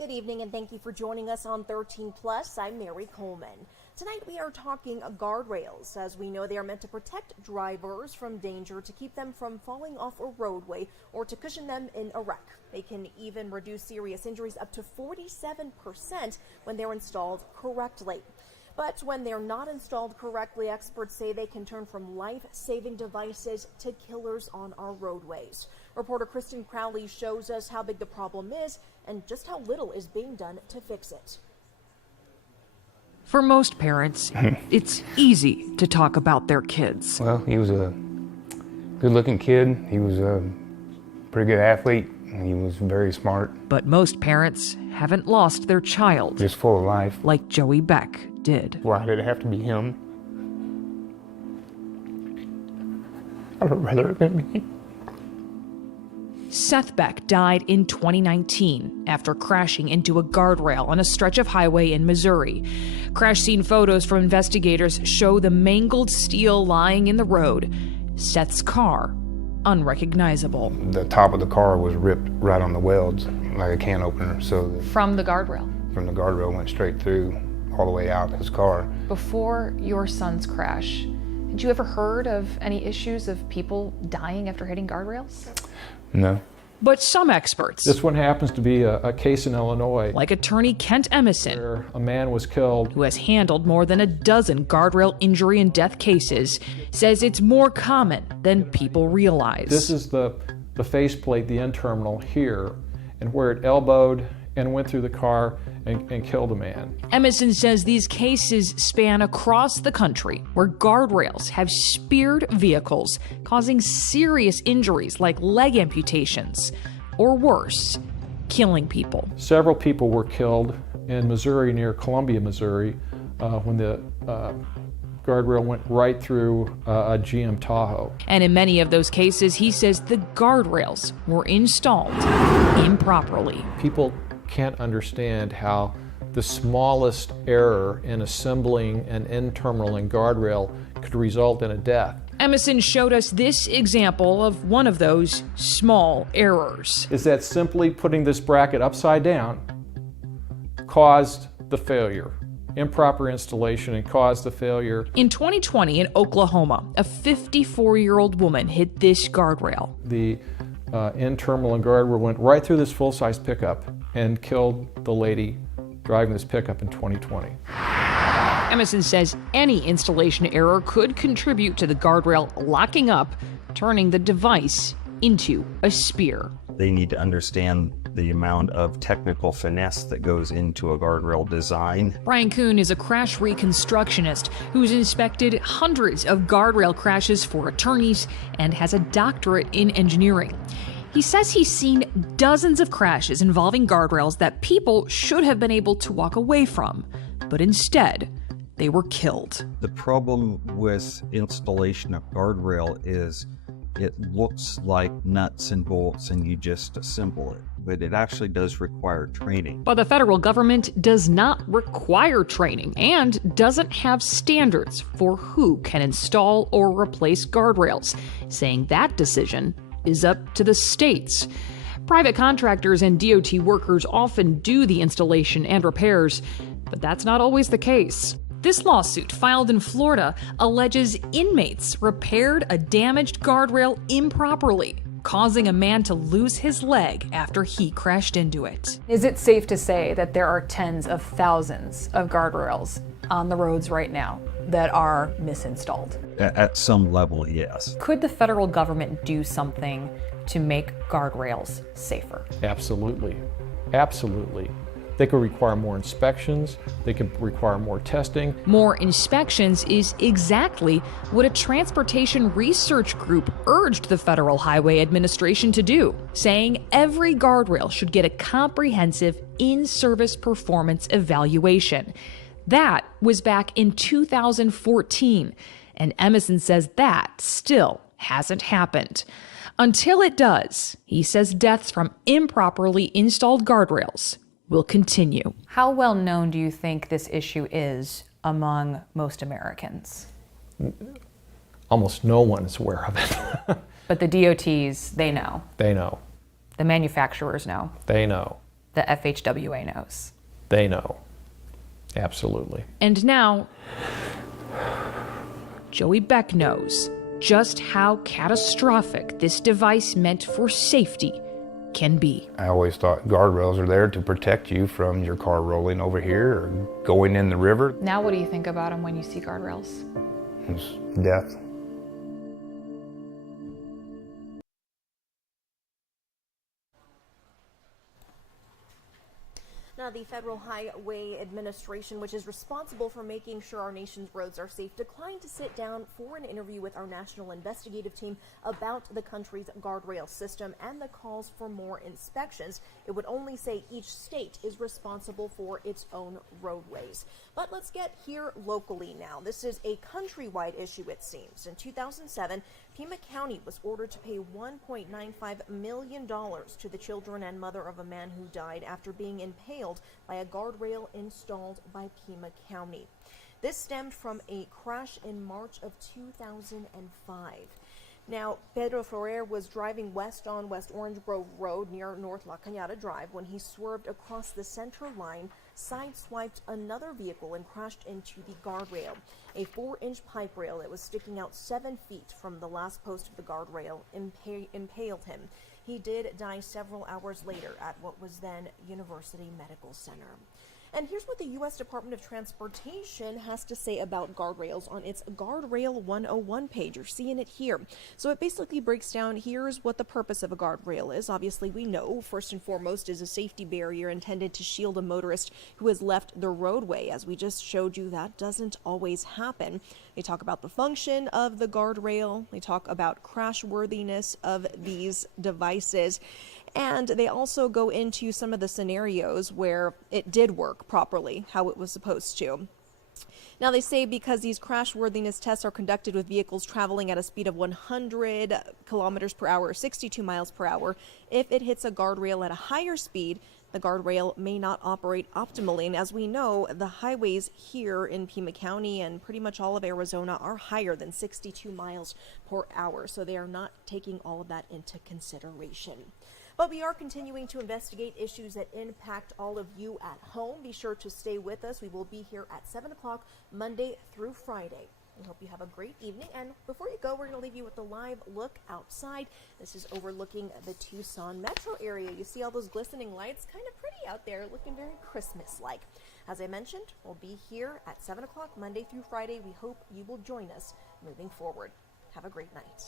Good evening and thank you for joining us on 13 Plus. I'm Mary Coleman. Tonight we are talking guardrails. As we know, they are meant to protect drivers from danger, to keep them from falling off a roadway, or to cushion them in a wreck. They can even reduce serious injuries up to 47% when they're installed correctly. But when they're not installed correctly, experts say they can turn from life-saving devices to killers on our roadways. Reporter Kristen Crowley shows us how big the problem is and just how little is being done to fix it. For most parents, it's easy to talk about their kids. Well, he was a good-looking kid. He was a pretty good athlete. And he was very smart. But most parents haven't lost their child. Just full of life. Like Joey Beck did. Why did it have to be him? I would rather have been me. Seth Beck died in 2019 after crashing into a guardrail on a stretch of highway in Missouri. Crash scene photos from investigators show the mangled steel lying in the road. Seth's car, unrecognizable. The top of the car was ripped right on the welds, like a can opener. So from the guardrail? From the guardrail, went straight through, all the way out his car. Before your son's crash, had you ever heard of any issues of people dying after hitting guardrails? No. But some experts, this one happens to be a case in Illinois, like attorney Kent Emerson, where a man was killed, who has handled more than a dozen guardrail injury and death cases, says it's more common than people realize. This is the faceplate, the end terminal here, and where it elbowed and went through the car and killed a man. Emerson says these cases span across the country, where guardrails have speared vehicles, causing serious injuries like leg amputations, or worse, killing people. Several people were killed in Missouri, near Columbia, Missouri, when the guardrail went right through a GM Tahoe. And in many of those cases, he says the guardrails were installed improperly. People can't understand how the smallest error in assembling an end terminal and guardrail could result in a death. Emerson showed us this example of one of those small errors. Is that simply putting this bracket upside down caused the failure. Improper installation and caused the failure. In 2020 in Oklahoma, a 54-year-old woman hit this guardrail. The end terminal and guardrail went right through this full-size pickup and killed the lady driving this pickup in 2020. Emerson says any installation error could contribute to the guardrail locking up, turning the device into a spear. They need to understand the amount of technical finesse that goes into a guardrail design. Brian Kuhn is a crash reconstructionist who's inspected hundreds of guardrail crashes for attorneys and has a doctorate in engineering. He says he's seen dozens of crashes involving guardrails that people should have been able to walk away from, but instead, they were killed. The problem with installation of guardrail is it looks like nuts and bolts and you just assemble it, but it actually does require training. But the federal government does not require training and doesn't have standards for who can install or replace guardrails, saying that decision is up to the states. Private contractors and DOT workers often do the installation and repairs, but that's not always the case. This lawsuit, filed in Florida, alleges inmates repaired a damaged guardrail improperly, causing a man to lose his leg after he crashed into it. Is it safe to say that there are tens of thousands of guardrails on the roads right now that are misinstalled? At some level, yes. Could the federal government do something to make guardrails safer? Absolutely. Absolutely. They could require more inspections. They could require more testing. More inspections is exactly what a transportation research group urged the Federal Highway Administration to do, saying every guardrail should get a comprehensive in-service performance evaluation. That was back in 2014, and Emerson says that still hasn't happened. Until it does, he says deaths from improperly installed guardrails will continue. How well known do you think this issue is among most Americans? Almost no one is aware of it. But the DOTs, they know. They know. The manufacturers know. They know. the FHWA knows. They know. Absolutely. And now, Joey Beck knows just how catastrophic this device meant for safety can be. I always thought guardrails are there to protect you from your car rolling over here or going in the river. Now what do you think about them when you see guardrails? It's death. Now, the Federal Highway Administration, which is responsible for making sure our nation's roads are safe, declined to sit down for an interview with our national investigative team about the country's guardrail system and the calls for more inspections. It would only say each state is responsible for its own roadways. But let's get here locally now. This is a countrywide issue, it seems. In 2007, Pima County was ordered to pay $1.95 million to the children and mother of a man who died after being impaled by a guardrail installed by Pima County. This stemmed from a crash in March of 2005. Now, Pedro Ferrer was driving west on West Orange Grove Road near North La Cañada Drive when he swerved across the center line, sideswiped another vehicle, and crashed into the guardrail. A 4-inch pipe rail that was sticking out 7 feet from the last post of the guardrail impaled him. He did die several hours later at what was then University Medical Center. And here's what the U.S. Department of Transportation has to say about guardrails on its Guardrail 101 page. You're seeing it here. So it basically breaks down, here's what the purpose of a guardrail is. Obviously, we know, first and foremost, is a safety barrier intended to shield a motorist who has left the roadway. As we just showed you, that doesn't always happen. They talk about the function of the guardrail. They talk about crashworthiness of these devices. And they also go into some of the scenarios where it did work properly, how it was supposed to. Now, they say because these crashworthiness tests are conducted with vehicles traveling at a speed of 100 kilometers per hour, or 62 miles per hour, if it hits a guardrail at a higher speed, the guardrail may not operate optimally. And as we know, the highways here in Pima County and pretty much all of Arizona are higher than 62 miles per hour. So they are not taking all of that into consideration. But we are continuing to investigate issues that impact all of you at home. Be sure to stay with us. We will be here at 7 o'clock Monday through Friday. We hope you have a great evening. And before you go, we're going to leave you with a live look outside. This is overlooking the Tucson metro area. You see all those glistening lights? Kind of pretty out there, looking very Christmas-like. As I mentioned, we'll be here at 7 o'clock Monday through Friday. We hope you will join us moving forward. Have a great night.